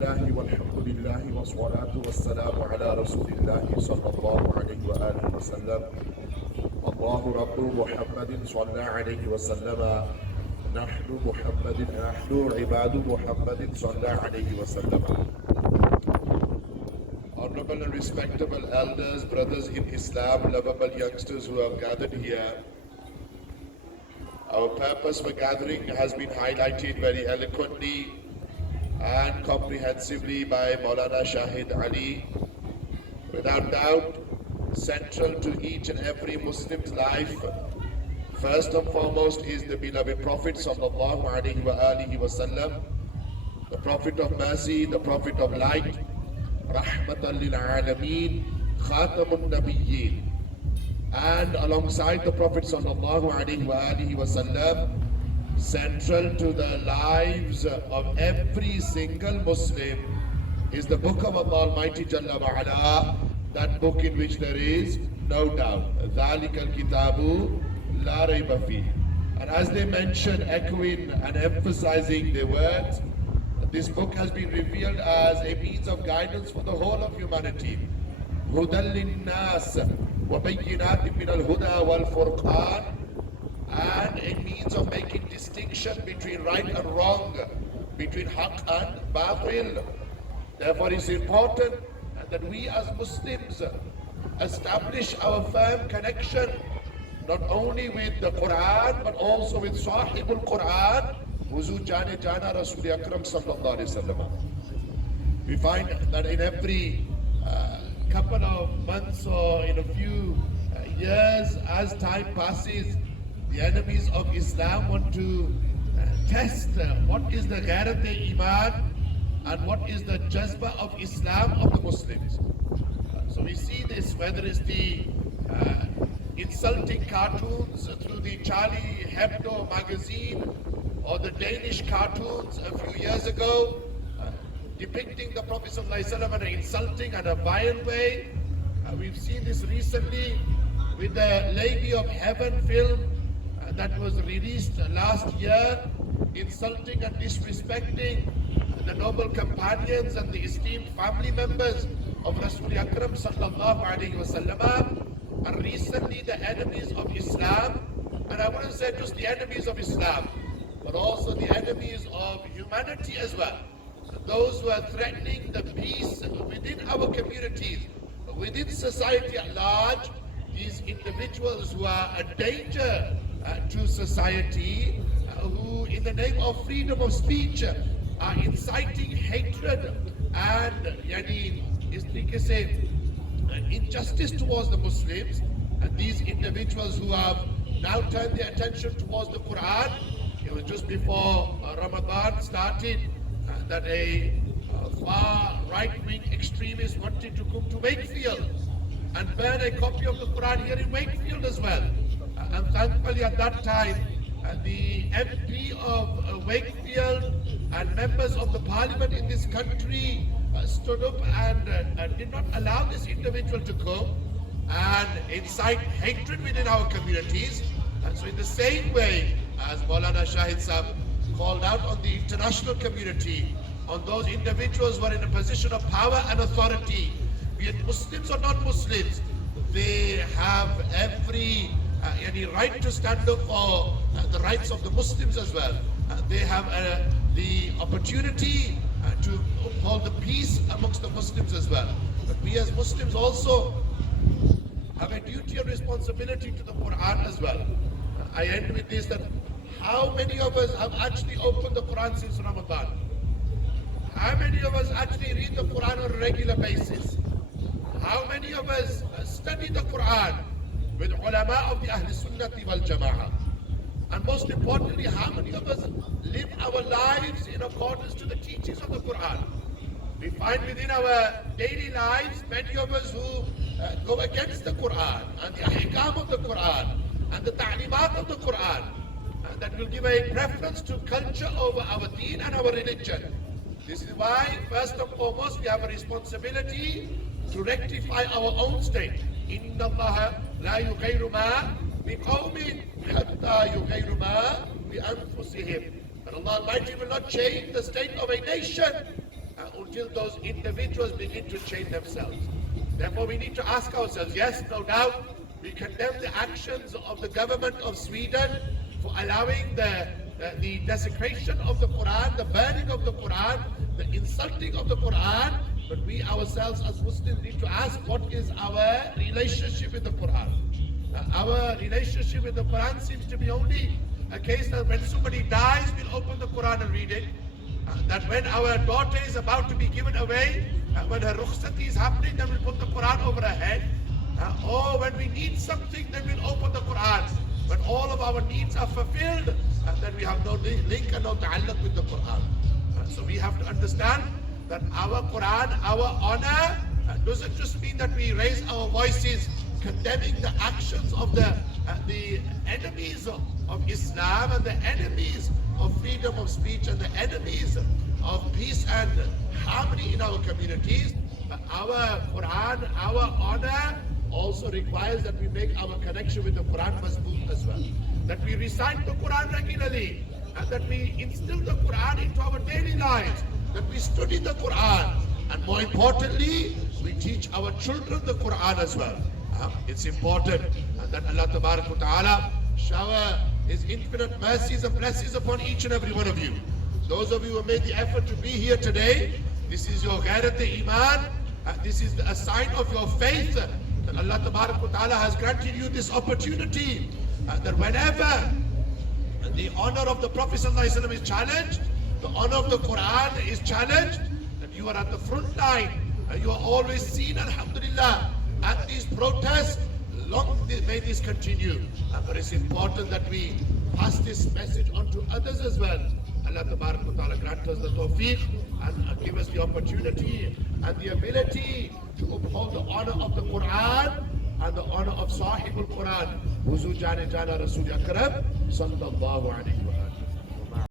الله والحمد لله والصلاة والسلام على رسول الله صلى الله عليه وآله وسلم. الله رب محمد صلى عليه وسلم. نحن عباد محمد صلى عليه وسلم. Honorable and respectable elders, brothers in Islam, lovable youngsters who have gathered here, our purpose for gathering has been highlighted very eloquently and comprehensively by Maulana Shahid Ali. Without doubt, central to each and every Muslim's life, first and foremost, is the beloved Prophet sallallahu alaihi wasallam, the Prophet of mercy, the Prophet of light, rahmatan lil alameen, khatamun nabiyyin. And alongside the Prophet sallallahu alaihi wasallam, central to the lives of every single Muslim is the book of Allah Almighty Jalla wa'ala, that book in which there is no doubt. ذَلِكَ الْكِتَابُ لَا رَيْبَ فِيهِ. And as they mention, echoing and emphasizing their words, this book has been revealed as a means of guidance for the whole of humanity. هُدًى لِلنَّاسِ وَبَيِّنَاتٍ مِّنَ الْهُدَى وَالْفُرْقَانِ, and a means of making distinction between right and wrong, between haqq and batil. Therefore, it's important that we as Muslims establish our firm connection not only with the Quran but also with Sahibul Quran, Huzu Jane Jana Rasul Akram sallallahu alaihi wasallam. We find that in every couple of months or in a few years, as time passes, the enemies of Islam want to test what is the Ghairat-e-Iman and what is the Jazba of Islam of the Muslims. So we see this, whether it's the insulting cartoons through the Charlie Hebdo magazine or the Danish cartoons a few years ago depicting the Prophet ﷺ in an insulting and a violent way. We've seen this recently with the Lady of Heaven film that was released last year, insulting and disrespecting the noble companions and the esteemed family members of Rasul Akram sallallahu alaihi wasallam. And recently the enemies of Islam, and I wouldn't say just the enemies of Islam, but also the enemies of humanity as well, those who are threatening the peace within our communities, within society at large, these individuals who are a danger to society, who in the name of freedom of speech are inciting hatred and injustice towards the Muslims. And these individuals who have now turned their attention towards the Quran, it was just before Ramadan started that a far right-wing extremist wanted to come to Wakefield and burn a copy of the Quran here in Wakefield as well. And thankfully at that time, the MP of Wakefield and members of the parliament in this country stood up and did not allow this individual to come and incite hatred within our communities. And so in the same way as Maulana Shahid Sahib called out on the international community, on those individuals who are in a position of power and authority, be it Muslims or non-Muslims, they have every any right to stand up for the rights of the Muslims as well. They have the opportunity to uphold the peace amongst the Muslims as well. But we as Muslims also have a duty and responsibility to the Quran as well. I end with this, that how many of us have actually opened the Quran since Ramadan? How many of us actually read the Quran on a regular basis? How many of us study the Quran with ulama of the Ahl Sunnati wal Jama'ah? And most importantly, how many of us live our lives in accordance to the teachings of the Quran? We find within our daily lives many of us who go against the Quran and the ahkam of the Quran and the ta'limat of the Quran, that will give a preference to culture over our deen and our religion. This is why, first and foremost, we have a responsibility to rectify our own state. إِنَّ اللَّهَ لَا يُغَيْرُ مَا بِقَوْمٍ حَتَّى يُغَيْرُ مَا بِأَنفُسِهِمْ. That Allah Almighty will not change the state of a nation until those individuals begin to change themselves. Therefore, we need to ask ourselves, yes, no doubt, we condemn the actions of the government of Sweden for allowing the desecration of the Quran, the burning of the Quran, the insulting of the Quran, but we ourselves as Muslims need to ask, what is our relationship with the Quran? Our relationship with the Quran seems to be only a case that when somebody dies, we'll open the Quran and read it. That when our daughter is about to be given away, when her rukhsati is happening, then we'll put the Quran over her head. Or when we need something, then we'll open the Quran. When all of our needs are fulfilled, then we have no link and no ta'alluq with the Quran. So we have to understand that our Quran, our honor, doesn't just mean that we raise our voices condemning the actions of the enemies of Islam and the enemies of freedom of speech and the enemies of peace and harmony in our communities. Our Quran, our honor also requires that we make our connection with the Quran mazboot as well. That we recite the Quran regularly and that we instill the Quran into our daily lives. That we study the Quran and more importantly, we teach our children the Quran as well. It's important that Allah Ta'ala shower His infinite mercies and blessings upon each and every one of you. Those of you who made the effort to be here today, this is your ghairat-e-iman, this is a sign of your faith that Allah Ta'ala has granted you this opportunity, that whenever the honor of the Prophet ﷺ is challenged, the honor of the Quran is challenged, that you are at the front line, and you are always seen, alhamdulillah, at these protests. Long may this continue, but it's important that we pass this message on to others as well. Allah Ta'ala grant us the tawfiq and give us the opportunity and the ability to uphold the honor of the Quran and the honor of Sahib al-Quran. Huzu Jana Rasul Akram Sallallahu Alaihi Wasallam.